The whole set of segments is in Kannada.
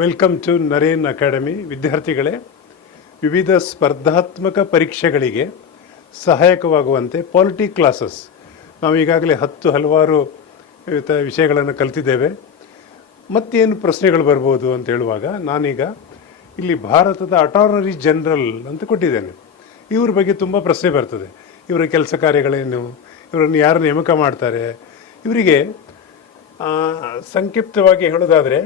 Welcome to Naren academy. ವಿದ್ಯಾರ್ಥಿಗಳೇ, ವಿವಿಧ ಸ್ಪರ್ಧಾತ್ಮಕ ಪರೀಕ್ಷೆಗಳಿಗೆ ಸಹಾಯಕವಾಗುವಂತೆ ಪಾಲಿಟಿ ಕ್ಲಾಸಸ್ ನಾವು ಈಗಾಗಲೇ ಹಲವಾರು ವಿಷಯಗಳನ್ನು ಕಲಿತಿದ್ದೇವೆ. ಮತ್ತೇನು ಪ್ರಶ್ನೆಗಳು ಬರ್ಬೋದು ಅಂತ ಹೇಳುವಾಗ ನಾನೀಗ ಇಲ್ಲಿ ಭಾರತದ ಅಟಾರ್ನರಿ ಜನರಲ್ ಅಂತ ಕೊಟ್ಟಿದ್ದೇನೆ. ಇವ್ರ ಬಗ್ಗೆ ತುಂಬ ಪ್ರಶ್ನೆ ಬರ್ತದೆ. ಇವರ ಕೆಲಸ ಕಾರ್ಯಗಳೇನು, ಇವರನ್ನು ಯಾರು ನೇಮಕ ಮಾಡ್ತಾರೆ, ಇವರಿಗೆ ಸಂಕ್ಷಿಪ್ತವಾಗಿ ಹೇಳೋದಾದರೆ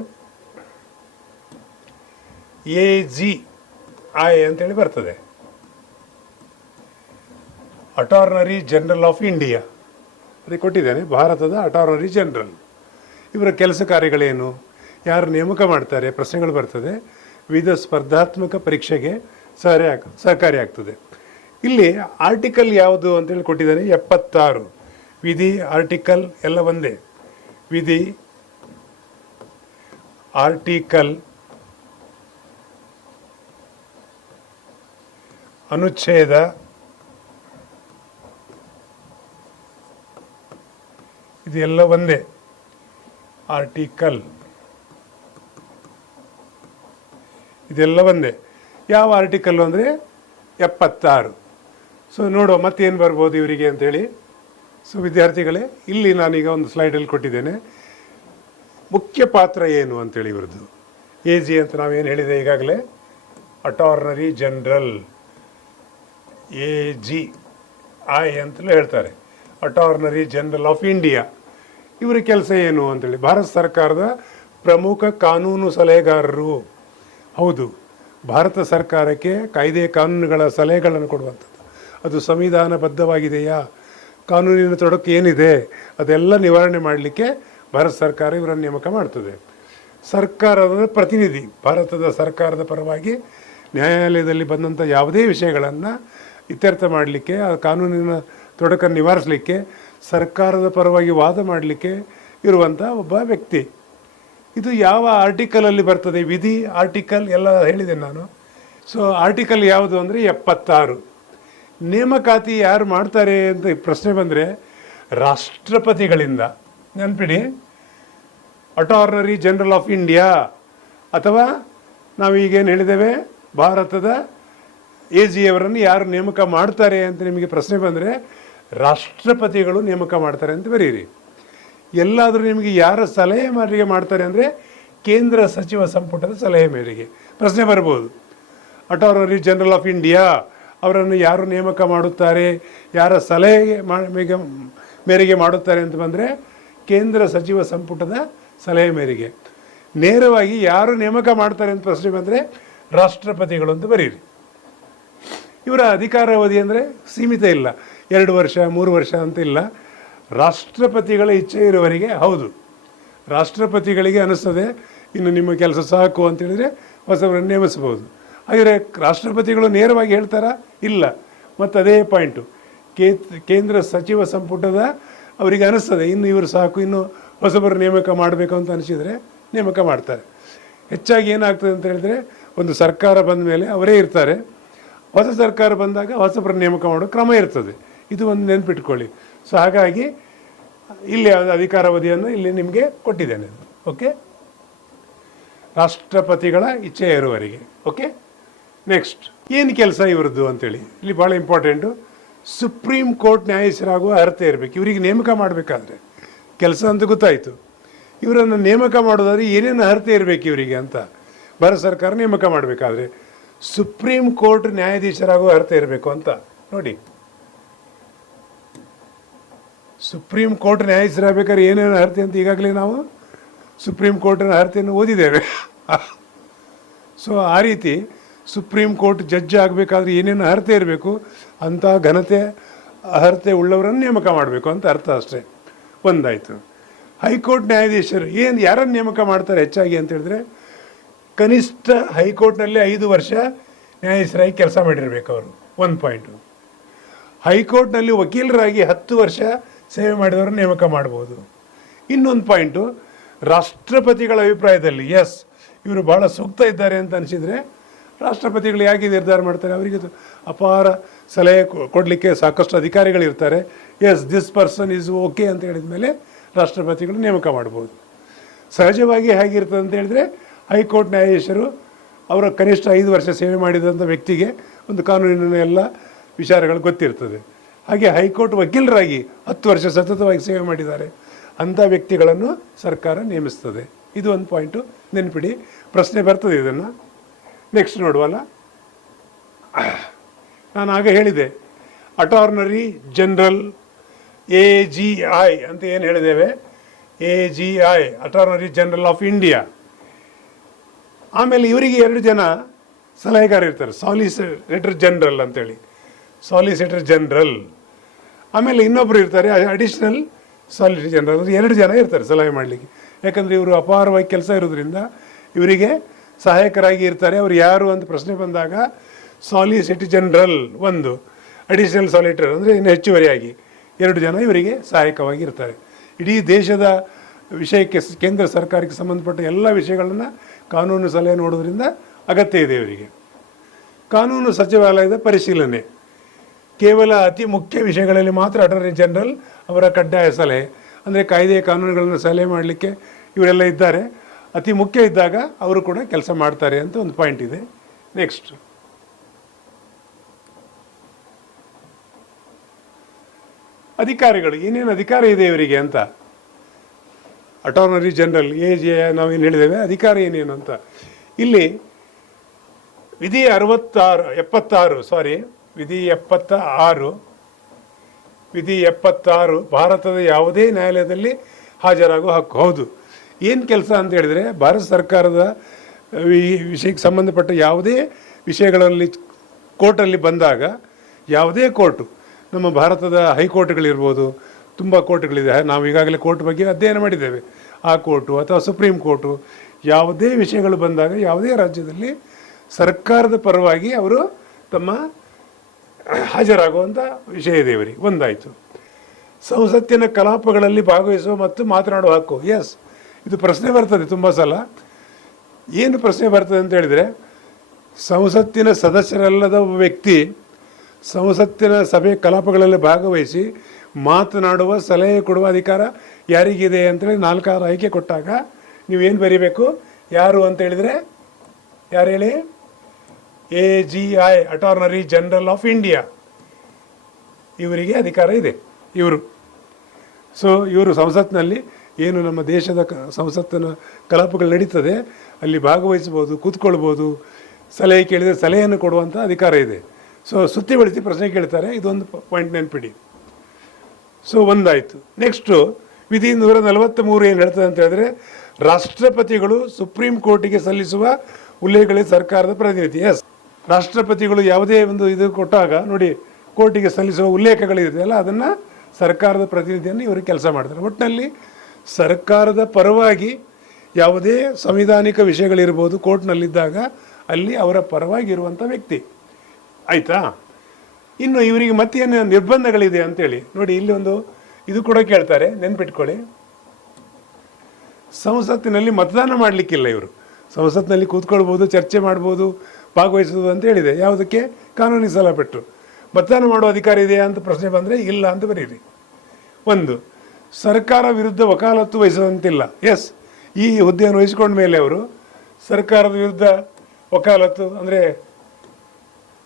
AGI ಅಂತೇಳಿ ಬರ್ತದೆ, ಅಟಾರ್ನರಿ ಜನರಲ್ ಆಫ್ ಇಂಡಿಯಾ. ಅದಕ್ಕೆ ಕೊಟ್ಟಿದ್ದೇನೆ, ಭಾರತದ ಅಟಾರ್ನರಿ ಜನರಲ್. ಇವರ ಕೆಲಸ ಕಾರ್ಯಗಳೇನು, ಯಾರು ನೇಮಕ ಮಾಡ್ತಾರೆ, ಪ್ರಶ್ನೆಗಳು ಬರ್ತದೆ. ವಿವಿಧ ಸ್ಪರ್ಧಾತ್ಮಕ ಪರೀಕ್ಷೆಗೆ ಸಹಕಾರಿಯಾಗ್ತದೆ. ಇಲ್ಲಿ ಆರ್ಟಿಕಲ್ ಯಾವುದು ಅಂತೇಳಿ ಕೊಟ್ಟಿದ್ದಾನೆ, 76. ವಿಧಿ, ಆರ್ಟಿಕಲ್ ಎಲ್ಲ ಒಂದೇ. ವಿಧಿ, ಆರ್ಟಿಕಲ್, ಅನುಚ್ಛೇದ, ಇದೆಲ್ಲ ಒಂದೇ. ಆರ್ಟಿಕಲ್ ಇದೆಲ್ಲ ಒಂದೇ. ಯಾವ ಆರ್ಟಿಕಲ್ಲು ಅಂದರೆ 76. ಸೊ ನೋಡುವ ಮತ್ತೇನು ಬರ್ಬೋದು ಇವರಿಗೆ ಅಂತೇಳಿ. ಸೊ ವಿದ್ಯಾರ್ಥಿಗಳೇ, ಇಲ್ಲಿ ನಾನೀಗ ಒಂದು ಸ್ಲೈಡಲ್ಲಿ ಕೊಟ್ಟಿದ್ದೇನೆ, ಮುಖ್ಯ ಪಾತ್ರ ಏನು ಅಂತೇಳಿ ಇವ್ರದ್ದು. AG ಅಂತ ನಾವೇನು ಹೇಳಿದೆ ಈಗಾಗಲೇ, ಅಟಾರ್ನರಿ ಜನರಲ್, AGI ಅಂತಲೂ ಹೇಳ್ತಾರೆ, ಅಟಾರ್ನರಿ ಜನರಲ್ ಆಫ್ ಇಂಡಿಯಾ. ಇವರ ಕೆಲಸ ಏನು ಅಂತೇಳಿ, ಭಾರತ ಸರ್ಕಾರದ ಪ್ರಮುಖ ಕಾನೂನು ಸಲಹೆಗಾರರು. ಹೌದು, ಭಾರತ ಸರ್ಕಾರಕ್ಕೆ ಕಾಯ್ದೆ ಕಾನೂನುಗಳ ಸಲಹೆಗಳನ್ನು ಕೊಡುವಂಥದ್ದು. ಅದು ಸಂವಿಧಾನಬದ್ಧವಾಗಿದೆಯಾ, ಕಾನೂನಿನ ತೊಡಕು ಏನಿದೆ, ಅದೆಲ್ಲ ನಿವಾರಣೆ ಮಾಡಲಿಕ್ಕೆ ಭಾರತ ಸರ್ಕಾರ ಇವರನ್ನು ನೇಮಕ ಮಾಡ್ತದೆ. ಸರ್ಕಾರದ ಪ್ರತಿನಿಧಿ, ಭಾರತದ ಸರ್ಕಾರದ ಪರವಾಗಿ ನ್ಯಾಯಾಲಯದಲ್ಲಿ ಬಂದಂಥ ಯಾವುದೇ ವಿಷಯಗಳನ್ನು ಇತ್ಯರ್ಥ ಮಾಡಲಿಕ್ಕೆ, ಆ ಕಾನೂನಿನ ತೊಡಕನ್ನು ನಿವಾರಿಸಲಿಕ್ಕೆ, ಸರ್ಕಾರದ ಪರವಾಗಿ ವಾದ ಮಾಡಲಿಕ್ಕೆ ಇರುವಂಥ ಒಬ್ಬ ವ್ಯಕ್ತಿ. ಇದು ಯಾವ ಆರ್ಟಿಕಲಲ್ಲಿ ಬರ್ತದೆ, ವಿಧಿ, ಆರ್ಟಿಕಲ್ ಎಲ್ಲ ಹೇಳಿದ್ದೇನೆ ನಾನು. ಸೊ ಆರ್ಟಿಕಲ್ ಯಾವುದು ಅಂದರೆ 76. ನೇಮಕಾತಿ ಯಾರು ಮಾಡ್ತಾರೆ ಅಂತ ಪ್ರಶ್ನೆ ಬಂದರೆ ರಾಷ್ಟ್ರಪತಿಗಳಿಂದ. ನೆನಪಿಡಿ, ಅಟಾರ್ನರಿ ಜನರಲ್ ಆಫ್ ಇಂಡಿಯಾ ಅಥವಾ ನಾವೀಗೇನು ಹೇಳಿದ್ದೇವೆ, ಭಾರತದ AG ಅವರನ್ನು ಯಾರು ನೇಮಕ ಮಾಡ್ತಾರೆ ಅಂತ ನಿಮಗೆ ಪ್ರಶ್ನೆ ಬಂದರೆ ರಾಷ್ಟ್ರಪತಿಗಳು ನೇಮಕ ಮಾಡ್ತಾರೆ ಅಂತ ಬರೀರಿ. ಎಲ್ಲಾದರೂ ನಿಮಗೆ ಯಾರ ಸಲಹೆ ಮೇರೆಗೆ ಮಾಡ್ತಾರೆ ಅಂದರೆ ಕೇಂದ್ರ ಸಚಿವ ಸಂಪುಟದ ಸಲಹೆ ಮೇರೆಗೆ ಪ್ರಶ್ನೆ ಬರ್ಬೋದು. ಅಟಾರ್ನರಿ ಜನರಲ್ ಆಫ್ ಇಂಡಿಯಾ ಅವರನ್ನು ಯಾರು ನೇಮಕ ಮಾಡುತ್ತಾರೆ, ಯಾರ ಸಲಹೆಗೆ ಮೇರೆಗೆ ಮಾಡುತ್ತಾರೆ ಅಂತ ಬಂದರೆ ಕೇಂದ್ರ ಸಚಿವ ಸಂಪುಟದ ಸಲಹೆ ಮೇರೆಗೆ. ನೇರವಾಗಿ ಯಾರು ನೇಮಕ ಮಾಡ್ತಾರೆ ಅಂತ ಪ್ರಶ್ನೆ ಬಂದರೆ ರಾಷ್ಟ್ರಪತಿಗಳು ಅಂತ ಬರೀರಿ. ಇವರ ಅಧಿಕಾರಾವಧಿ ಅಂದರೆ ಸೀಮಿತ ಇಲ್ಲ, 2 ವರ್ಷ 3 ವರ್ಷ ಅಂತ ಇಲ್ಲ. ರಾಷ್ಟ್ರಪತಿಗಳ ಇಚ್ಛೆ ಇರುವವರೆಗೆ. ಹೌದು, ರಾಷ್ಟ್ರಪತಿಗಳಿಗೆ ಅನಿಸ್ತದೆ ಇನ್ನು ನಿಮ್ಮ ಕೆಲಸ ಸಾಕು ಅಂತೇಳಿದರೆ ಹೊಸವರನ್ನು ನೇಮಿಸ್ಬೋದು. ಹಾಗೆಯೇ ರಾಷ್ಟ್ರಪತಿಗಳು ನೇರವಾಗಿ ಹೇಳ್ತಾರಾ? ಇಲ್ಲ. ಮತ್ತು ಅದೇ ಪಾಯಿಂಟು, ಕೇಂದ್ರ ಸಚಿವ ಸಂಪುಟದ ಅವರಿಗೆ ಅನಿಸ್ತದೆ ಇನ್ನು ಇವರು ಸಾಕು, ಇನ್ನು ಹೊಸಬರು ನೇಮಕ ಮಾಡಬೇಕು ಅಂತ ಅನಿಸಿದರೆ ನೇಮಕ ಮಾಡ್ತಾರೆ. ಹೆಚ್ಚಾಗಿ ಏನಾಗ್ತದೆ ಅಂತ ಹೇಳಿದ್ರೆ, ಒಂದು ಸರ್ಕಾರ ಬಂದ ಮೇಲೆ ಅವರೇ ಇರ್ತಾರೆ, ಹೊಸ ಸರ್ಕಾರ ಬಂದಾಗ ಹೊಸಬರ ನೇಮಕ ಮಾಡೋ ಕ್ರಮ ಇರ್ತದೆ. ಇದು ಒಂದು ನೆನಪಿಟ್ಕೊಳ್ಳಿ. ಸೊ ಹಾಗಾಗಿ ಇಲ್ಲಿ ಅಧಿಕಾರಾವಧಿಯನ್ನು ಇಲ್ಲಿ ನಿಮಗೆ ಕೊಟ್ಟಿದ್ದೇನೆ. ಓಕೆ, ರಾಷ್ಟ್ರಪತಿಗಳ ಇಚ್ಛೆ ಇರುವವರೆಗೆ. ಓಕೆ, ನೆಕ್ಸ್ಟ್ ಏನು ಕೆಲಸ ಇವ್ರದ್ದು ಅಂತೇಳಿ ಇಲ್ಲಿ ಭಾಳ ಇಂಪಾರ್ಟೆಂಟು. ಸುಪ್ರೀಂ ಕೋರ್ಟ್ ನ್ಯಾಯಾಧೀಶರಾಗುವ ಅರ್ಹತೆ ಇರಬೇಕು. ಇವರಿಗೆ ನೇಮಕ ಮಾಡಬೇಕಾದ್ರೆ ಕೆಲಸ ಅಂತ ಗೊತ್ತಾಯಿತು. ಇವರನ್ನು ನೇಮಕ ಮಾಡೋದಾದ್ರೆ ಏನೇನು ಅರ್ಹತೆ ಇರಬೇಕು ಇವರಿಗೆ ಅಂತ ಭಾರತ ಸರ್ಕಾರ ನೇಮಕ ಮಾಡಬೇಕಾದ್ರೆ ಸುಪ್ರೀಂ ಕೋರ್ಟ್ ನ್ಯಾಯಾಧೀಶರಾಗುವ ಅರ್ಹತೆ ಇರಬೇಕು ಅಂತ ನೋಡಿ. ಸುಪ್ರೀಂ ಕೋರ್ಟ್ ನ್ಯಾಯಾಧೀಶರಾಗಬೇಕಾದ್ರೆ ಏನೇನು ಅರ್ಹತೆ ಅಂತ ಈಗಾಗಲೇ ನಾವು ಸುಪ್ರೀಂ ಕೋರ್ಟಿನ ಅರ್ಹತೆಯನ್ನು ಓದಿದ್ದೇವೆ. ಸೊ ಆ ರೀತಿ ಸುಪ್ರೀಂ ಕೋರ್ಟ್ ಜಡ್ಜ್ ಆಗಬೇಕಾದ್ರೆ ಏನೇನು ಅರ್ಹತೆ ಇರಬೇಕು ಅಂಥ ಘನತೆ ಅರ್ಹತೆ ಉಳ್ಳವರನ್ನು ನೇಮಕ ಮಾಡಬೇಕು ಅಂತ ಅರ್ಥ ಅಷ್ಟೇ. ಒಂದಾಯಿತು. ಹೈಕೋರ್ಟ್ ನ್ಯಾಯಾಧೀಶರು ಯಾರನ್ನು ನೇಮಕ ಮಾಡ್ತಾರೆ ಹೆಚ್ಚಾಗಿ ಅಂತ ಹೇಳಿದ್ರೆ, ಕನಿಷ್ಠ ಹೈಕೋರ್ಟ್ನಲ್ಲಿ 5 ವರ್ಷ ನ್ಯಾಯಾಧೀಶರಾಗಿ ಕೆಲಸ ಮಾಡಿರಬೇಕು ಅವರು. 1 ಪಾಯಿಂಟು. ಹೈಕೋರ್ಟ್ನಲ್ಲಿ ವಕೀಲರಾಗಿ 10 ವರ್ಷ ಸೇವೆ ಮಾಡಿದವರನ್ನು ನೇಮಕ ಮಾಡ್ಬೋದು. ಇನ್ನೊಂದು ಪಾಯಿಂಟು, ರಾಷ್ಟ್ರಪತಿಗಳ ಅಭಿಪ್ರಾಯದಲ್ಲಿ ಎಸ್ ಇವರು ಭಾಳ ಸೂಕ್ತ ಇದ್ದಾರೆ ಅಂತ ಅನಿಸಿದರೆ ರಾಷ್ಟ್ರಪತಿಗಳು ಯಾಕೆ ನಿರ್ಧಾರ ಮಾಡ್ತಾರೆ, ಅವರಿಗೆ ಅಪಾರ ಸಲಹೆ ಕೊಡಲಿಕ್ಕೆ ಸಾಕಷ್ಟು ಅಧಿಕಾರಿಗಳಿರ್ತಾರೆ. Yes this person is okay ಅಂತ ಹೇಳಿದ ಮೇಲೆ ರಾಷ್ಟ್ರಪತಿಗಳು ನೇಮಕ ಮಾಡ್ಬೋದು. ಸಹಜವಾಗಿ ಹೇಗಿರ್ತದೆ ಅಂತ ಹೇಳಿದ್ರೆ ಹೈಕೋರ್ಟ್ ನ್ಯಾಯಾಧೀಶರು ಅವರ ಕನಿಷ್ಠ 5 ವರ್ಷ ಸೇವೆ ಮಾಡಿದಂಥ ವ್ಯಕ್ತಿಗೆ ಒಂದು ಕಾನೂನಿನ ಎಲ್ಲ ವಿಚಾರಗಳು ಗೊತ್ತಿರ್ತದೆ. ಹಾಗೆ ಹೈಕೋರ್ಟ್ ವಕೀಲರಾಗಿ 10 ವರ್ಷ ಸತತವಾಗಿ ಸೇವೆ ಮಾಡಿದ್ದಾರೆ. ಅಂಥ ವ್ಯಕ್ತಿಗಳನ್ನು ಸರ್ಕಾರ ನೇಮಿಸ್ತದೆ. ಇದು ಒಂದು ಪಾಯಿಂಟು ನೆನಪಿಡಿ, ಪ್ರಶ್ನೆ ಬರ್ತದೆ ಇದನ್ನು. ನೆಕ್ಸ್ಟ್ ನೋಡುವಲ್ಲ, ನಾನು ಆಗ ಹೇಳಿದೆ ಅಟಾರ್ನರಿ ಜನರಲ್ AGI ಅಂತ ಏನು ಹೇಳಿದ್ದೇವೆ, AGI ಅಟಾರ್ನರಿ ಜನರಲ್ ಆಫ್ ಇಂಡಿಯಾ. ಆಮೇಲೆ ಇವರಿಗೆ 2 ಜನ ಸಲಹೆಗಾರ ಇರ್ತಾರೆ, ಸಾಲಿಸಿಟರ್ ಜನರಲ್ ಅಂತೇಳಿ, ಸಾಲಿಸಿಟರ್ ಜನರಲ್. ಆಮೇಲೆ ಇನ್ನೊಬ್ಬರು ಇರ್ತಾರೆ ಅಡಿಷ್ನಲ್ ಸಾಲಿಸಿಟರ್ ಜನರಲ್, ಅಂದರೆ 2 ಜನ ಇರ್ತಾರೆ ಸಲಹೆ ಮಾಡಲಿಕ್ಕೆ. ಯಾಕಂದರೆ ಇವರು ಅಪಾರವಾಗಿ ಕೆಲಸ ಇರೋದ್ರಿಂದ ಇವರಿಗೆ ಸಹಾಯಕರಾಗಿ ಇರ್ತಾರೆ. ಅವರು ಯಾರು ಅಂತ ಪ್ರಶ್ನೆ ಬಂದಾಗ ಸಾಲಿಸಿಟರ್ ಜನರಲ್ ಒಂದು, ಅಡಿಷನಲ್ ಸಾಲಿಸಿಟರ್ ಅಂದರೆ ಇನ್ನು ಹೆಚ್ಚುವರಿಯಾಗಿ 2 ಜನ ಇವರಿಗೆ ಸಹಾಯಕವಾಗಿ ಇರ್ತಾರೆ. ಇಡೀ ದೇಶದ ವಿಷಯಕ್ಕೆ ಕೇಂದ್ರ ಸರ್ಕಾರಕ್ಕೆ ಸಂಬಂಧಪಟ್ಟ ಎಲ್ಲ ವಿಷಯಗಳನ್ನು ಕಾನೂನು ಸಲಹೆ ನೋಡೋದ್ರಿಂದ ಅಗತ್ಯ ಇದೆ ಇವರಿಗೆ. ಕಾನೂನು ಸಚಿವಾಲಯದ ಪರಿಶೀಲನೆ ಕೇವಲ ಅತಿ ಮುಖ್ಯ ವಿಷಯಗಳಲ್ಲಿ ಮಾತ್ರ ಅಟಾರ್ನಿ ಜನರಲ್ ಅವರ ಕಡ್ಡಾಯ ಸಲಹೆ, ಅಂದರೆ ಕಾಯ್ದೆ ಕಾನೂನುಗಳನ್ನು ಸಲಹೆ ಮಾಡಲಿಕ್ಕೆ ಇವರೆಲ್ಲ ಇದ್ದಾರೆ. ಅತಿ ಮುಖ್ಯ ಇದ್ದಾಗ ಅವರು ಕೂಡ ಕೆಲಸ ಮಾಡ್ತಾರೆ ಅಂತ ಒಂದು ಪಾಯಿಂಟ್ ಇದೆ. ನೆಕ್ಸ್ಟ್ ಅಧಿಕಾರಿಗಳು, ಏನೇನು ಅಧಿಕಾರ ಇದೆ ಇವರಿಗೆ ಅಂತ. ಅಟಾರ್ನರಿ ಜನರಲ್ AGI ನಾವೇನು ಹೇಳಿದ್ದೇವೆ, ಅಧಿಕಾರ ಏನೇನು ಅಂತ. ಇಲ್ಲಿ ವಿಧಿ 76 ಭಾರತದ ಯಾವುದೇ ನ್ಯಾಯಾಲಯದಲ್ಲಿ ಹಾಜರಾಗುವ ಹಕ್ಕು. ಹೌದು, ಏನು ಕೆಲಸ ಅಂತ ಹೇಳಿದರೆ, ಭಾರತ ಸರ್ಕಾರದ ವಿಷಯಕ್ಕೆ ಸಂಬಂಧಪಟ್ಟ ಯಾವುದೇ ವಿಷಯಗಳಲ್ಲಿ ಕೋರ್ಟಲ್ಲಿ ಬಂದಾಗ, ಯಾವುದೇ ಕೋರ್ಟು, ನಮ್ಮ ಭಾರತದ ಹೈಕೋರ್ಟ್ಗಳಿರ್ಬೋದು, ತುಂಬ ಕೋರ್ಟ್ಗಳಿದೆ, ನಾವು ಈಗಾಗಲೇ ಕೋರ್ಟ್ ಬಗ್ಗೆ ಅಧ್ಯಯನ ಮಾಡಿದ್ದೇವೆ. ಆ ಕೋರ್ಟು ಅಥವಾ ಸುಪ್ರೀಂ ಕೋರ್ಟು, ಯಾವುದೇ ವಿಷಯಗಳು ಬಂದಾಗ ಯಾವುದೇ ರಾಜ್ಯದಲ್ಲಿ ಸರ್ಕಾರದ ಪರವಾಗಿ ಅವರು ತಮ್ಮ ಹಾಜರಾಗುವಂಥ ವಿಷಯ ಇದೆ ಇವರಿಗೆ. ಒಂದಾಯಿತು. ಸಂಸತ್ತಿನ ಕಲಾಪಗಳಲ್ಲಿ ಭಾಗವಹಿಸುವ ಮತ್ತು ಮಾತನಾಡುವ ಹಕ್ಕು. ಎಸ್, ಇದು ಪ್ರಶ್ನೆ ಬರ್ತದೆ ತುಂಬ ಸಲ. ಏನು ಪ್ರಶ್ನೆ ಬರ್ತದೆ ಅಂತ ಹೇಳಿದರೆ, ಸಂಸತ್ತಿನ ಸದಸ್ಯರಲ್ಲದ ಒಬ್ಬ ವ್ಯಕ್ತಿ ಸಂಸತ್ತಿನ ಸಭೆ ಕಲಾಪಗಳಲ್ಲಿ ಭಾಗವಹಿಸಿ ಮಾತನಾಡುವ ಸಲಹೆ ಕೊಡುವ ಅಧಿಕಾರ ಯಾರಿಗಿದೆ ಅಂತೇಳಿ 4 ಆಯ್ಕೆ ಕೊಟ್ಟಾಗ ನೀವೇನು ಬರೀಬೇಕು, ಯಾರು ಅಂತ ಹೇಳಿದರೆ, ಯಾರು ಹೇಳಿ, AGI ಅಟಾರ್ನರಿ ಜನರಲ್ ಆಫ್ ಇಂಡಿಯಾ, ಇವರಿಗೆ ಅಧಿಕಾರ ಇದೆ ಇವರು. ಸೊ ಇವರು ಸಂಸತ್ತಿನಲ್ಲಿ ಏನು ನಮ್ಮ ದೇಶದ ಸಂಸತ್ತಿನ ಕಲಾಪಗಳು ನಡೀತದೆ ಅಲ್ಲಿ ಭಾಗವಹಿಸ್ಬೋದು, ಕೂತ್ಕೊಳ್ಬೋದು, ಸಲಹೆ ಕೇಳಿದರೆ ಸಲಹೆಯನ್ನು ಕೊಡುವಂಥ ಅಧಿಕಾರ ಇದೆ. ಸೊ ಸುತ್ತಿ ಬಳಸಿ ಪ್ರಶ್ನೆ ಕೇಳ್ತಾರೆ, ಇದೊಂದು ಪಾಯಿಂಟ್ ನೆನಪಿಡಿ. ಸೊ ಒಂದಾಯಿತು. ನೆಕ್ಸ್ಟು ವಿಧಿ 143 ಏನು ಹೇಳ್ತದೆ ಅಂತ ಹೇಳಿದ್ರೆ, ರಾಷ್ಟ್ರಪತಿಗಳು ಸುಪ್ರೀಂ ಕೋರ್ಟಿಗೆ ಸಲ್ಲಿಸುವ ಉಲ್ಲೇಖಗಳೇ ಸರ್ಕಾರದ ಪ್ರತಿನಿಧಿ. ಎಸ್, ರಾಷ್ಟ್ರಪತಿಗಳು ಯಾವುದೇ ಒಂದು ಇದು ಕೊಟ್ಟಾಗ ನೋಡಿ, ಕೋರ್ಟಿಗೆ ಸಲ್ಲಿಸುವ ಉಲ್ಲೇಖಗಳಿದೆಯಲ್ಲ, ಅದನ್ನು ಸರ್ಕಾರದ ಪ್ರತಿನಿಧಿಯನ್ನು ಇವರು ಕೆಲಸ ಮಾಡ್ತಾರೆ. ಒಟ್ಟಿನಲ್ಲಿ ಸರ್ಕಾರದ ಪರವಾಗಿ ಯಾವುದೇ ಸಂವಿಧಾನಿಕ ವಿಷಯಗಳಿರ್ಬೋದು ಕೋರ್ಟ್ನಲ್ಲಿದ್ದಾಗ ಅಲ್ಲಿ ಅವರ ಪರವಾಗಿ ಇರುವಂಥ ವ್ಯಕ್ತಿ. ಆಯಿತಾ? ಇನ್ನು ಇವರಿಗೆ ಮತ್ತೇನು ನಿರ್ಬಂಧಗಳಿದೆ ಅಂತೇಳಿ ನೋಡಿ, ಇಲ್ಲಿ ಒಂದು ಇದು ಕೂಡ ಕೇಳ್ತಾರೆ, ನೆನ್ಪಿಟ್ಕೊಳ್ಳಿ. ಸಂಸತ್ತಿನಲ್ಲಿ ಮತದಾನ ಮಾಡಲಿಕ್ಕಿಲ್ಲ ಇವರು. ಸಂಸತ್ತಿನಲ್ಲಿ ಕೂತ್ಕೊಳ್ಬೋದು, ಚರ್ಚೆ ಮಾಡ್ಬೋದು, ಭಾಗವಹಿಸೋದು ಅಂತ ಹೇಳಿದೆ. ಯಾವುದಕ್ಕೆ? ಕಾನೂನಿಗೆ ಸಲಹೆ ಪಟ್ಟು. ಮತದಾನ ಮಾಡುವ ಅಧಿಕಾರ ಇದೆಯಾ ಅಂತ ಪ್ರಶ್ನೆ ಬಂದರೆ ಇಲ್ಲ ಅಂತ ಬರೀರಿ. ಒಂದು, ಸರ್ಕಾರ ವಿರುದ್ಧ ವಕಾಲತ್ತು ವಹಿಸುವಂತಿಲ್ಲ. ಎಸ್, ಈ ಹುದ್ದೆಯನ್ನು ವಹಿಸಿಕೊಂಡ ಮೇಲೆ ಅವರು ಸರ್ಕಾರದ ವಿರುದ್ಧ ವಕಾಲತ್ತು ಅಂದರೆ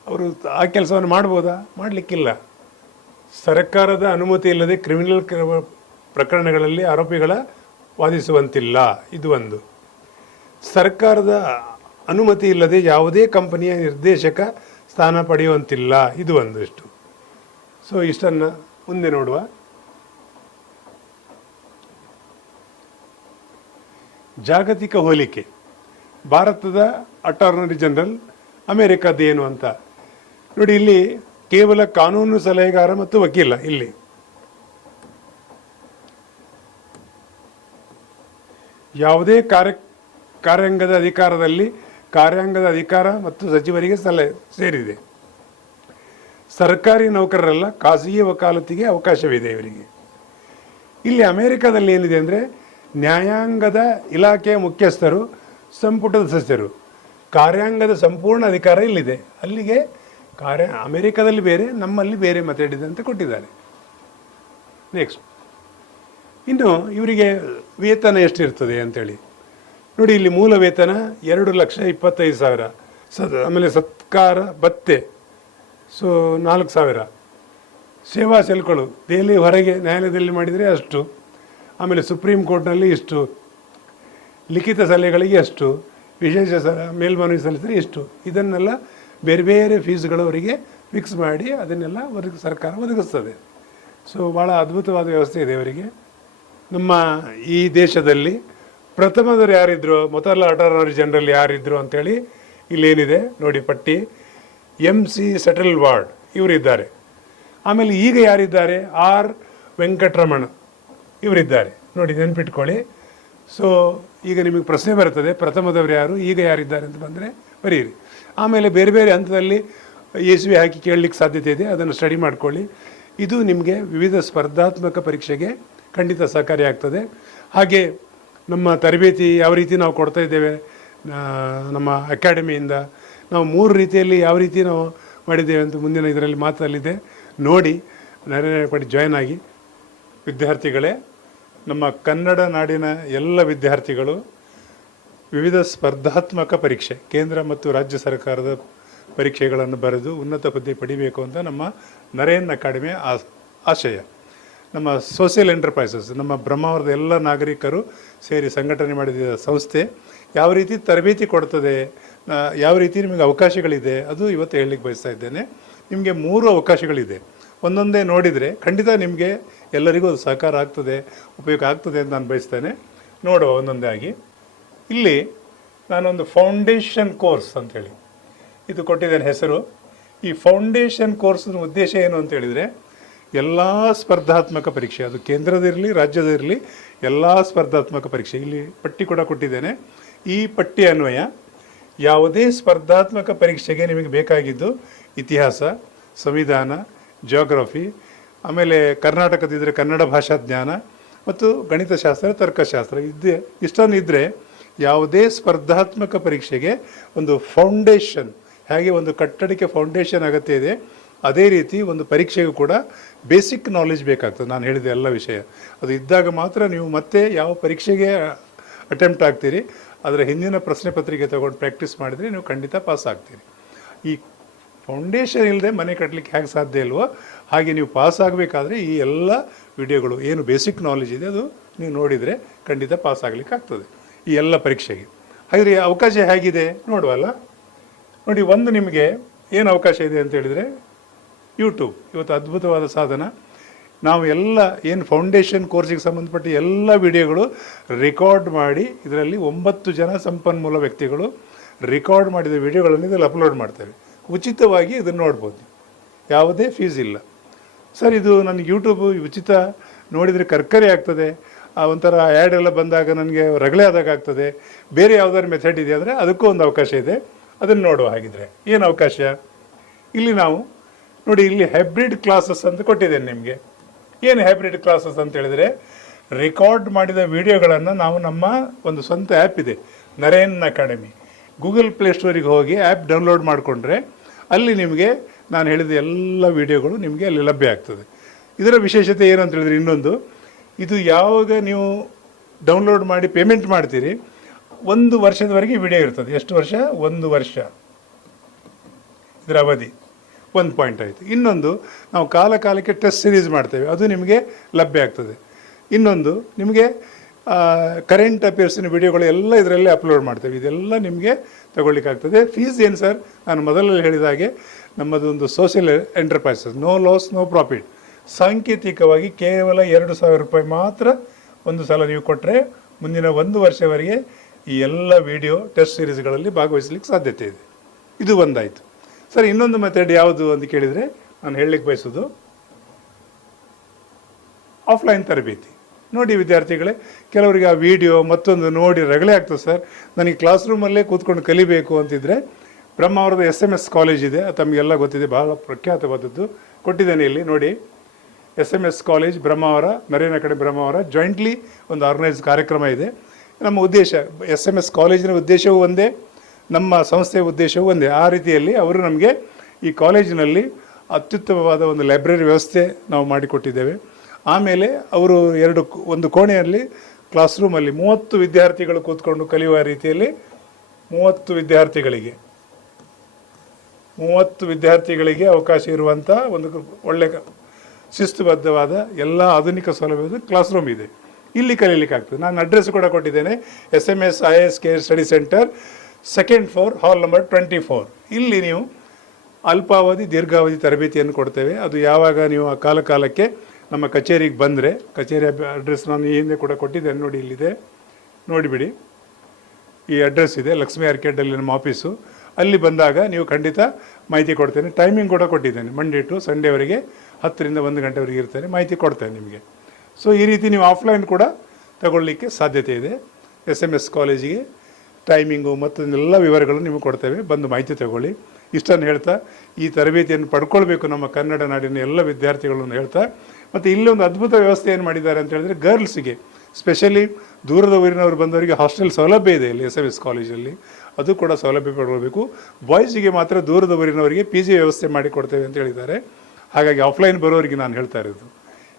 ಅವರು ಆ ಕೆಲಸವನ್ನು ಮಾಡ್ಬೋದಾ? ಮಾಡಲಿಕ್ಕಿಲ್ಲ. ಸರ್ಕಾರದ ಅನುಮತಿ ಇಲ್ಲದೆ ಕ್ರಿಮಿನಲ್ ಪ್ರಕರಣಗಳಲ್ಲಿ ಆರೋಪಿಗಳ ವಾದಿಸುವಂತಿಲ್ಲ. ಇದು ಒಂದು. ಸರ್ಕಾರದ ಅನುಮತಿ ಇಲ್ಲದೆ ಯಾವುದೇ ಕಂಪನಿಯ ನಿರ್ದೇಶಕ ಸ್ಥಾನ ಪಡೆಯುವಂತಿಲ್ಲ. ಇದು ಒಂದಿಷ್ಟು. ಸೊ ಇಷ್ಟನ್ನು ಮುಂದೆ ನೋಡುವ. ಜಾಗತಿಕ ಹೋಲಿಕೆ, ಭಾರತದ ಅಟಾರ್ನರಿ ಜನರಲ್ ಅಮೇರಿಕಾದ್ದೇನು ಅಂತ ನೋಡಿ. ಇಲ್ಲಿ ಕೇವಲ ಕಾನೂನು ಸಲಹೆಗಾರ ಮತ್ತು ವಕೀಲ. ಇಲ್ಲಿ ಯಾವುದೇ ಕಾರ್ಯಾಂಗದ ಅಧಿಕಾರದಲ್ಲಿ ಕಾರ್ಯಾಂಗದ ಅಧಿಕಾರ ಮತ್ತು ಸಚಿವರಿಗೆ ಸಲಹೆ ಸೇರಿದೆ. ಸರ್ಕಾರಿ ನೌಕರರಲ್ಲ, ಖಾಸಗಿ ವಕಾಲತಿಗೆ ಅವಕಾಶವಿದೆ ಇವರಿಗೆ. ಇಲ್ಲಿ ಅಮೇರಿಕಾದಲ್ಲಿ ಏನಿದೆ ಅಂದರೆ, ನ್ಯಾಯಾಂಗದ ಇಲಾಖೆಯ ಮುಖ್ಯಸ್ಥರು, ಸಂಪುಟದ ಸದಸ್ಯರು, ಕಾರ್ಯಾಂಗದ ಸಂಪೂರ್ಣ ಅಧಿಕಾರ ಇಲ್ಲಿದೆ. ಅಲ್ಲಿಗೆ ಅಮೇರಿಕಾದಲ್ಲಿ ಬೇರೆ, ನಮ್ಮಲ್ಲಿ ಬೇರೆ ಮೆಥಡ್ ಅಂತ ಕೊಟ್ಟಿದ್ದಾರೆ. ನೆಕ್ಸ್ಟ್, ಇನ್ನು ಇವರಿಗೆ ವೇತನ ಎಷ್ಟಿರ್ತದೆ ಅಂತೇಳಿ. ನೋಡಿ ಇಲ್ಲಿ ಮೂಲ ವೇತನ 2,25,000. ಆಮೇಲೆ ಸತ್ಕಾರ ಭತ್ಯೆ ಸೊ 4,000. ಸೇವಾ ಶುಲ್ಕಗಳು ದೆಹಲಿ ಹೊರಗೆ ನ್ಯಾಯಾಲಯದಲ್ಲಿ ಮಾಡಿದರೆ ಅಷ್ಟು, ಆಮೇಲೆ ಸುಪ್ರೀಂ ಕೋರ್ಟ್ನಲ್ಲಿ ಇಷ್ಟು, ಲಿಖಿತ ಸಲಹೆಗಳಿಗೆ ಅಷ್ಟು, ವಿಶೇಷ ಮೇಲ್ಮನವಿ ಸಲ್ಲಿಸಿದರೆ ಇಷ್ಟು. ಇದನ್ನೆಲ್ಲ ಬೇರೆ ಬೇರೆ ಫೀಸ್ಗಳು ಅವರಿಗೆ ಫಿಕ್ಸ್ ಮಾಡಿ ಅದನ್ನೆಲ್ಲ ಸರ್ಕಾರ ಒದಗಿಸ್ತದೆ. ಸೊ ಭಾಳ ಅದ್ಭುತವಾದ ವ್ಯವಸ್ಥೆ ಇದೆ ಅವರಿಗೆ. ನಮ್ಮ ಈ ದೇಶದಲ್ಲಿ ಪ್ರಥಮದವರು ಯಾರಿದ್ರು, ಮೊದಲ ಅಟಾರ್ನಿ ಜನರಲ್ ಯಾರಿದ್ರು ಅಂಥೇಳಿ ಇಲ್ಲೇನಿದೆ ನೋಡಿ ಪಟ್ಟಿ. MC ಸೆಟಲ್ವಾಡ್ ಇವರಿದ್ದಾರೆ. ಆಮೇಲೆ ಈಗ ಯಾರಿದ್ದಾರೆ, R ವೆಂಕಟರಮಣ ಇವರಿದ್ದಾರೆ. ನೋಡಿ ನೆನ್ಪಿಟ್ಕೊಳ್ಳಿ. ಸೊ ಈಗ ನಿಮಗೆ ಪ್ರಶ್ನೆ ಬರ್ತದೆ, ಪ್ರಥಮದವರು ಯಾರು, ಈಗ ಯಾರಿದ್ದಾರೆ ಅಂತ ಬಂದರೆ ಬರೀರಿ. ಆಮೇಲೆ ಬೇರೆ ಬೇರೆ ಹಂತದಲ್ಲಿ ಇಸ್ವಿ ಹಾಕಿ ಕೇಳಲಿಕ್ಕೆ ಸಾಧ್ಯತೆ ಇದೆ, ಅದನ್ನು ಸ್ಟಡಿ ಮಾಡ್ಕೊಳ್ಳಿ. ಇದು ನಿಮಗೆ ವಿವಿಧ ಸ್ಪರ್ಧಾತ್ಮಕ ಪರೀಕ್ಷೆಗೆ ಖಂಡಿತ ಸಹಕಾರಿಯಾಗ್ತದೆ. ಹಾಗೆ ನಮ್ಮ ತರಬೇತಿ ಯಾವ ರೀತಿ ನಾವು ಕೊಡ್ತಾ ಇದ್ದೇವೆ ನಮ್ಮ ಅಕಾಡೆಮಿಯಿಂದ, ನಾವು 3 ರೀತಿಯಲ್ಲಿ ಯಾವ ರೀತಿ ನಾವು ಮಾಡಿದ್ದೇವೆ ಅಂತ ಮುಂದಿನ ಇದರಲ್ಲಿ ಮಾತಲ್ಲಿದೆ ನೋಡಿ. ನರೇಂದ್ರ ಜಾಯ್ನ್ ಆಗಿ. ವಿದ್ಯಾರ್ಥಿಗಳೇ, ನಮ್ಮ ಕನ್ನಡ ನಾಡಿನ ಎಲ್ಲ ವಿದ್ಯಾರ್ಥಿಗಳು ವಿವಿಧ ಸ್ಪರ್ಧಾತ್ಮಕ ಪರೀಕ್ಷೆ, ಕೇಂದ್ರ ಮತ್ತು ರಾಜ್ಯ ಸರ್ಕಾರದ ಪರೀಕ್ಷೆಗಳನ್ನು ಬರೆದು ಉನ್ನತ ಹುದ್ದೆ ಪಡಿಬೇಕು ಅಂತ ನಮ್ಮ ನರೇನ್ ಅಕಾಡೆಮಿಯ ಆಶಯ. ನಮ್ಮ ಸೋಷಿಯಲ್ ಎಂಟರ್ಪ್ರೈಸಸ್, ನಮ್ಮ ಬ್ರಹ್ಮಾವರದ ಎಲ್ಲ ನಾಗರಿಕರು ಸೇರಿ ಸಂಘಟನೆ ಮಾಡಿದ ಸಂಸ್ಥೆ ಯಾವ ರೀತಿ ತರಬೇತಿ ಕೊಡ್ತದೆ, ಯಾವ ರೀತಿ ನಿಮಗೆ ಅವಕಾಶಗಳಿದೆ, ಅದು ಇವತ್ತು ಹೇಳಲಿಕ್ಕೆ ಬಯಸ್ತಾ ಇದ್ದೇನೆ. ನಿಮಗೆ 3 ಅವಕಾಶಗಳಿದೆ. ಒಂದೊಂದೇ ನೋಡಿದರೆ ಖಂಡಿತ ನಿಮಗೆ ಎಲ್ಲರಿಗೂ ಅದು ಸಹಕಾರ ಆಗ್ತದೆ, ಉಪಯೋಗ ಆಗ್ತದೆ ಅಂತ ನಾನು ಬಯಸ್ತೇನೆ. ನೋಡುವ ಒಂದೊಂದೇ ಆಗಿ. ಇಲ್ಲಿ ನಾನೊಂದು ಫೌಂಡೇಶನ್ ಕೋರ್ಸ್ ಅಂಥೇಳಿ ಇದು ಕೊಟ್ಟಿದ್ದೇನೆ ಹೆಸರು. ಈ ಫೌಂಡೇಶನ್ ಕೋರ್ಸ್ನ ಉದ್ದೇಶ ಏನು ಅಂತ ಹೇಳಿದರೆ, ಎಲ್ಲ ಸ್ಪರ್ಧಾತ್ಮಕ ಪರೀಕ್ಷೆ, ಅದು ಕೇಂದ್ರದಿರಲಿ ರಾಜ್ಯದಿರಲಿ, ಎಲ್ಲ ಸ್ಪರ್ಧಾತ್ಮಕ ಪರೀಕ್ಷೆ, ಇಲ್ಲಿ ಪಟ್ಟಿ ಕೂಡ ಕೊಟ್ಟಿದ್ದೇನೆ. ಈ ಪಟ್ಟಿ ಅನ್ವಯ ಯಾವುದೇ ಸ್ಪರ್ಧಾತ್ಮಕ ಪರೀಕ್ಷೆಗೆ ನಿಮಗೆ ಬೇಕಾಗಿದ್ದು ಇತಿಹಾಸ, ಸಂವಿಧಾನ, ಜಿಯೋಗ್ರಫಿ, ಆಮೇಲೆ ಕರ್ನಾಟಕದಿದ್ದರೆ ಕನ್ನಡ ಭಾಷಾ ಜ್ಞಾನ ಮತ್ತು ಗಣಿತಶಾಸ್ತ್ರ, ತರ್ಕಶಾಸ್ತ್ರ ಇಷ್ಟೊಂದು ಇದ್ದರೆ ಯಾವುದೇ ಸ್ಪರ್ಧಾತ್ಮಕ ಪರೀಕ್ಷೆಗೆ ಒಂದು ಫೌಂಡೇಶನ್, ಹಾಗೆ ಒಂದು ಕಟ್ಟಡಕ್ಕೆ ಫೌಂಡೇಶನ್ ಅಗತ್ಯ ಇದೆ, ಅದೇ ರೀತಿ ಒಂದು ಪರೀಕ್ಷೆಗೂ ಕೂಡ ಬೇಸಿಕ್ ನಾಲೆಜ್ ಬೇಕಾಗ್ತದೆ. ನಾನು ಹೇಳಿದೆ ಎಲ್ಲ ವಿಷಯ ಅದು ಇದ್ದಾಗ ಮಾತ್ರ ನೀವು ಮತ್ತೆ ಯಾವ ಪರೀಕ್ಷೆಗೆ ಅಟೆಂಪ್ಟ್ ಆಗ್ತೀರಿ ಅದರ ಹಿಂದಿನ ಪ್ರಶ್ನೆ ಪತ್ರಿಕೆ ತೊಗೊಂಡು ಪ್ರಾಕ್ಟೀಸ್ ಮಾಡಿದರೆ ನೀವು ಖಂಡಿತ ಪಾಸ್ ಆಗ್ತೀರಿ. ಈ ಫೌಂಡೇಶನ್ ಇಲ್ಲದೆ ಮನೆ ಕಟ್ಟಲಿಕ್ಕೆ ಹೇಗೆ ಸಾಧ್ಯ ಇಲ್ವೋ ಹಾಗೆ ನೀವು ಪಾಸ್ ಆಗಬೇಕಾದ್ರೆ ಈ ಎಲ್ಲ ವಿಡಿಯೋಗಳು ಏನು ಬೇಸಿಕ್ ನಾಲೆಜ್ ಇದೆ ಅದು ನೀವು ನೋಡಿದರೆ ಖಂಡಿತ ಪಾಸ್ ಆಗಲಿಕ್ಕೆ ಆಗ್ತದೆ ಈ ಎಲ್ಲ ಪರೀಕ್ಷೆಗೆ. ಹಾಗೆ ಅವಕಾಶ ಹೇಗಿದೆ ನೋಡುವಲ್ಲ. ನೋಡಿ, ಒಂದು ನಿಮಗೆ ಏನು ಅವಕಾಶ ಇದೆ ಅಂತ ಹೇಳಿದರೆ ಯೂಟ್ಯೂಬ್ ಇವತ್ತು ಅದ್ಭುತವಾದ ಸಾಧನ. ನಾವು ಎಲ್ಲ ಏನು ಫೌಂಡೇಶನ್ ಕೋರ್ಸಿಗೆ ಸಂಬಂಧಪಟ್ಟ ಎಲ್ಲ ವಿಡಿಯೋಗಳು ರೆಕಾರ್ಡ್ ಮಾಡಿ ಇದರಲ್ಲಿ 9 ಜನ ಸಂಪನ್ಮೂಲ ವ್ಯಕ್ತಿಗಳು ರೆಕಾರ್ಡ್ ಮಾಡಿದ ವಿಡಿಯೋಗಳನ್ನು ಇದರಲ್ಲಿ ಅಪ್ಲೋಡ್ ಮಾಡ್ತೇವೆ. ಉಚಿತವಾಗಿ ಇದನ್ನು ನೋಡ್ಬೋದು, ಯಾವುದೇ ಫೀಸ್ ಇಲ್ಲ ಸರ್. ಇದು ನನಗೆ ಯೂಟ್ಯೂಬು ಉಚಿತ ನೋಡಿದರೆ ಕರ್ಕರೆ ಆಗ್ತದೆ, ಒಂಥರ ಆ್ಯಡ್ ಎಲ್ಲ ಬಂದಾಗ ನನಗೆ ರಗಳೆ ಆದಾಗ ಆಗ್ತದೆ, ಬೇರೆ ಯಾವುದಾದ್ರು ಮೆಥಡ್ ಇದೆ ಅಂದರೆ ಅದಕ್ಕೂ ಒಂದು ಅವಕಾಶ ಇದೆ, ಅದನ್ನು ನೋಡುವ. ಹಾಗಿದ್ರೆ ಏನು ಅವಕಾಶ, ಇಲ್ಲಿ ನಾವು ನೋಡಿ, ಇಲ್ಲಿ ಹೈಬ್ರಿಡ್ ಕ್ಲಾಸಸ್ ಅಂತ ಕೊಟ್ಟಿದ್ದೇನೆ ನಿಮಗೆ. ಏನು ಹೈಬ್ರಿಡ್ ಕ್ಲಾಸಸ್ ಅಂತ ಹೇಳಿದರೆ, ರೆಕಾರ್ಡ್ ಮಾಡಿದ ವಿಡಿಯೋಗಳನ್ನು ನಾವು ನಮ್ಮ ಒಂದು ಸ್ವಂತ ಆ್ಯಪ್ ಇದೆ ನರೇನ್ ಅಕಾಡೆಮಿ, ಗೂಗಲ್ ಪ್ಲೇಸ್ಟೋರಿಗೆ ಹೋಗಿ ಆ್ಯಪ್ ಡೌನ್ಲೋಡ್ ಮಾಡಿಕೊಂಡ್ರೆ ಅಲ್ಲಿ ನಿಮಗೆ ನಾನು ಹೇಳಿದ ಎಲ್ಲ ವಿಡಿಯೋಗಳು ನಿಮಗೆ ಅಲ್ಲಿ ಲಭ್ಯ ಆಗ್ತದೆ. ಇದರ ವಿಶೇಷತೆ ಏನು ಅಂತ ಹೇಳಿದರೆ, ಇನ್ನೊಂದು, ಇದು ಯಾವಾಗ ನೀವು ಡೌನ್ಲೋಡ್ ಮಾಡಿ ಪೇಮೆಂಟ್ ಮಾಡ್ತೀರಿ 1 ವರ್ಷದವರೆಗೆ ವಿಡಿಯೋ ಇರ್ತದೆ. ಎಷ್ಟು ವರ್ಷ? 1 ವರ್ಷ ಇದರ ಅವಧಿ. ಒಂದು ಪಾಯಿಂಟ್ ಆಯಿತು. ಇನ್ನೊಂದು, ನಾವು ಕಾಲಕ್ಕೆ ಟೆಸ್ಟ್ ಸೀರೀಸ್ ಮಾಡ್ತೇವೆ, ಅದು ನಿಮಗೆ ಲಭ್ಯ ಆಗ್ತದೆ. ಇನ್ನೊಂದು, ನಿಮಗೆ ಕರೆಂಟ್ ಅಫೇರ್ಸಿನ ವಿಡಿಯೋಗಳು ಎಲ್ಲ ಇದರಲ್ಲೇ ಅಪ್ಲೋಡ್ ಮಾಡ್ತೇವೆ, ಇದೆಲ್ಲ ನಿಮಗೆ ತಗೊಳ್ಳಿಕ್ಕಾಗ್ತದೆ. ಫೀಸ್ ಏನು ಸರ್? ನಾನು ಮೊದಲಲ್ಲಿ ಹೇಳಿದ ಹಾಗೆ ನಮ್ಮದೊಂದು social enterprises, no loss no profit. ಸಾಂಕೇತಿಕವಾಗಿ ಕೇವಲ 2,000 ರೂಪಾಯಿ ಮಾತ್ರ ಒಂದು ಸಲ ನೀವು ಕೊಟ್ಟರೆ ಮುಂದಿನ 1 ವರ್ಷವರೆಗೆ ಈ ಎಲ್ಲ ವಿಡಿಯೋ ಟೆಸ್ಟ್ ಸೀರೀಸ್ಗಳಲ್ಲಿ ಭಾಗವಹಿಸಲಿಕ್ಕೆ ಸಾಧ್ಯತೆ ಇದೆ. ಇದು ಒಂದಾಯಿತು ಸರ್. ಇನ್ನೊಂದು ಮೆಥಡ್ ಯಾವುದು ಅಂತ ಕೇಳಿದರೆ, ನಾನು ಹೇಳಲಿಕ್ಕೆ ಬಯಸೋದು ಆಫ್ಲೈನ್ ತರಬೇತಿ. ನೋಡಿ ವಿದ್ಯಾರ್ಥಿಗಳೇ, ಕೆಲವರಿಗೆ ಆ ವಿಡಿಯೋ ಮತ್ತೊಂದು ನೋಡಿ ರಗಳೆ ಆಗ್ತದೆ ಸರ್, ನನಗೆ ಕ್ಲಾಸ್ ರೂಮಲ್ಲೇ ಕೂತ್ಕೊಂಡು ಕಲಿಬೇಕು ಅಂತಿದ್ದರೆ ಬ್ರಹ್ಮಾವರದ SMS ಕಾಲೇಜ್ ಇದೆ, ಅದು ತಮಗೆಲ್ಲ ಗೊತ್ತಿದೆ, ಬಹಳ ಪ್ರಖ್ಯಾತವಾದದ್ದು. ಕೊಟ್ಟಿದ್ದೇನೆ ಇಲ್ಲಿ ನೋಡಿ, SMS college Brahmavar, Naren academy Brahmavar jointly ಒಂದು ಆರ್ಗನೈಸ್ ಕಾರ್ಯಕ್ರಮ ಇದೆ. ನಮ್ಮ ಉದ್ದೇಶ, SMS ಕಾಲೇಜಿನ ಉದ್ದೇಶವೂ ಒಂದೇ, ನಮ್ಮ ಸಂಸ್ಥೆಯ ಉದ್ದೇಶವೂ ಒಂದೇ. ಆ ರೀತಿಯಲ್ಲಿ ಅವರು ನಮಗೆ ಈ ಕಾಲೇಜಿನಲ್ಲಿ ಅತ್ಯುತ್ತಮವಾದ ಒಂದು ಲೈಬ್ರರಿ ವ್ಯವಸ್ಥೆ ನಾವು ಮಾಡಿಕೊಟ್ಟಿದ್ದೇವೆ. ಆಮೇಲೆ ಅವರು ಒಂದು ಕೋಣೆಯಲ್ಲಿ ಕ್ಲಾಸ್ ರೂಮಲ್ಲಿ 30 ವಿದ್ಯಾರ್ಥಿಗಳು ಕೂತ್ಕೊಂಡು ಕಲಿಯುವ ರೀತಿಯಲ್ಲಿ 30 ವಿದ್ಯಾರ್ಥಿಗಳಿಗೆ ಅವಕಾಶ ಇರುವಂಥ ಒಂದು ಒಳ್ಳೆ ಶಿಸ್ತುಬದ್ಧವಾದ ಎಲ್ಲ ಆಧುನಿಕ ಸೌಲಭ್ಯದ ಕ್ಲಾಸ್ ರೂಮ್ ಇದೆ. ಇಲ್ಲಿ ಕಲೀಲಿಕ್ಕಾಗ್ತದೆ. ನಾನು ಅಡ್ರೆಸ್ ಕೂಡ ಕೊಟ್ಟಿದ್ದೇನೆ. SMS IAS care study centre, 2nd floor, hall number 24. ಇಲ್ಲಿ ನೀವು ಅಲ್ಪಾವಧಿ ದೀರ್ಘಾವಧಿ ತರಬೇತಿಯನ್ನು ಕೊಡ್ತೇವೆ. ಅದು ಯಾವಾಗ ನೀವು ಆ ಕಾಲಕ್ಕೆ ನಮ್ಮ ಕಚೇರಿಗೆ ಬಂದರೆ, ಕಚೇರಿ ಅಡ್ರೆಸ್ ನಾನು ಈ ಹಿಂದೆ ಕೂಡ ಕೊಟ್ಟಿದ್ದೇನೆ, ನೋಡಿ ಇಲ್ಲಿದೆ, ನೋಡಿಬಿಡಿ. ಈ ಅಡ್ರೆಸ್ ಇದೆ, ಲಕ್ಷ್ಮೀ ಆರ್ಕೇಡಲ್ಲಿ ನಮ್ಮ ಆಫೀಸು. ಅಲ್ಲಿ ಬಂದಾಗ ನೀವು ಖಂಡಿತ ಮಾಹಿತಿ ಕೊಡ್ತೇನೆ. ಟೈಮಿಂಗ್ ಕೂಡ ಕೊಟ್ಟಿದ್ದೇನೆ, ಮಂಡೇ ಟು ಸಂಡೇವರೆಗೆ 10 ರಿಂದ 1 ಗಂಟೆವರೆಗೆ ಇರ್ತೇನೆ, ಮಾಹಿತಿ ಕೊಡ್ತೇನೆ ನಿಮಗೆ. ಸೊ ಈ ರೀತಿ ನೀವು ಆಫ್ಲೈನ್ ಕೂಡ ತಗೊಳ್ಳಿಕ್ಕೆ ಸಾಧ್ಯತೆ ಇದೆ. SMS ಕಾಲೇಜಿಗೆ ಟೈಮಿಂಗು ಮತ್ತು ಎಲ್ಲ ವಿವರಗಳನ್ನು ನಿಮಗೆ ಕೊಡ್ತೇವೆ, ಬಂದು ಮಾಹಿತಿ ತಗೊಳ್ಳಿ. ಇಷ್ಟನ್ನು ಹೇಳ್ತಾ ಈ ತರಬೇತಿಯನ್ನು ಪಡ್ಕೊಳ್ಬೇಕು ನಮ್ಮ ಕನ್ನಡ ನಾಡಿನ ಎಲ್ಲ ವಿದ್ಯಾರ್ಥಿಗಳನ್ನು ಹೇಳ್ತಾ, ಮತ್ತು ಇಲ್ಲಿ ಒಂದು ಅದ್ಭುತ ವ್ಯವಸ್ಥೆ ಏನು ಮಾಡಿದ್ದಾರೆ ಅಂತ ಹೇಳಿದ್ರೆ, ಗರ್ಲ್ಸ್ಗೆ ಸ್ಪೆಷಲಿ ದೂರದ ಊರಿನವರು ಬಂದವರಿಗೆ ಹಾಸ್ಟೆಲ್ ಸೌಲಭ್ಯ ಇದೆ ಇಲ್ಲಿ SMS ಕಾಲೇಜಲ್ಲಿ, ಅದು ಕೂಡ ಸೌಲಭ್ಯ ಪಡ್ಕೊಳ್ಬೇಕು. ಬಾಯ್ಸಿಗೆ ಮಾತ್ರ ದೂರದ ಊರಿನವರಿಗೆ PG ವ್ಯವಸ್ಥೆ ಮಾಡಿ ಕೊಡ್ತೇವೆ ಅಂತ ಹೇಳಿದ್ದಾರೆ. ಹಾಗಾಗಿ ಆಫ್ಲೈನ್ ಬರೋರಿಗೆ ನಾನು ಹೇಳ್ತಾ ಇರೋದು,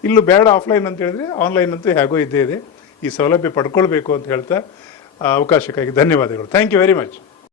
ಇಲ್ಲೂ ಬೇಡ ಆಫ್ಲೈನ್ ಅಂತ ಹೇಳಿದ್ರೆ ಆನ್ಲೈನ್ ಅಂತೂ ಹೇಗೋ ಇದ್ದೇ ಇದೆ. ಈ ಸೌಲಭ್ಯ ಪಡ್ಕೊಳ್ಬೇಕು ಅಂತ ಹೇಳ್ತಾ ಅವಕಾಶಕ್ಕಾಗಿ ಧನ್ಯವಾದಗಳು. Thank you very much.